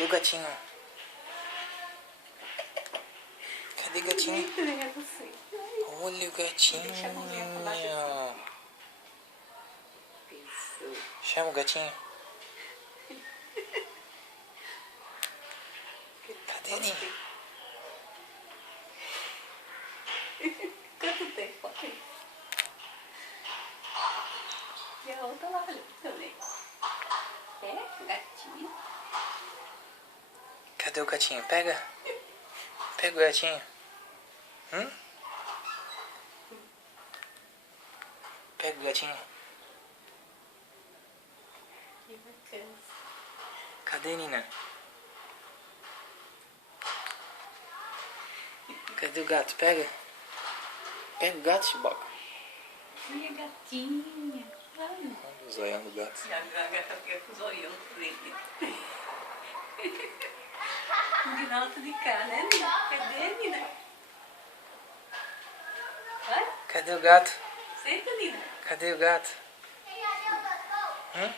Cadê o gatinho? Cadê o gatinho? Olha o gatinho. Chama o gatinho. Cadê ele? Quanto tempo aqui? E a outra lá também. É, gatinho. Cadê o gatinho? Pega. Pega o gatinho. Pega o gatinho. Que bacana. Cadê, Nina? Cadê o gato? Pega. Pega o gato, Chiboca. Minha gatinha. Ai. Olha o zoião do gato. E a gata fica com o zoião dele. De alto de cá, né, Nina? Cadê, Nina? Vai? Cadê o gato? Senta, Nina. Cadê o gato? Hum?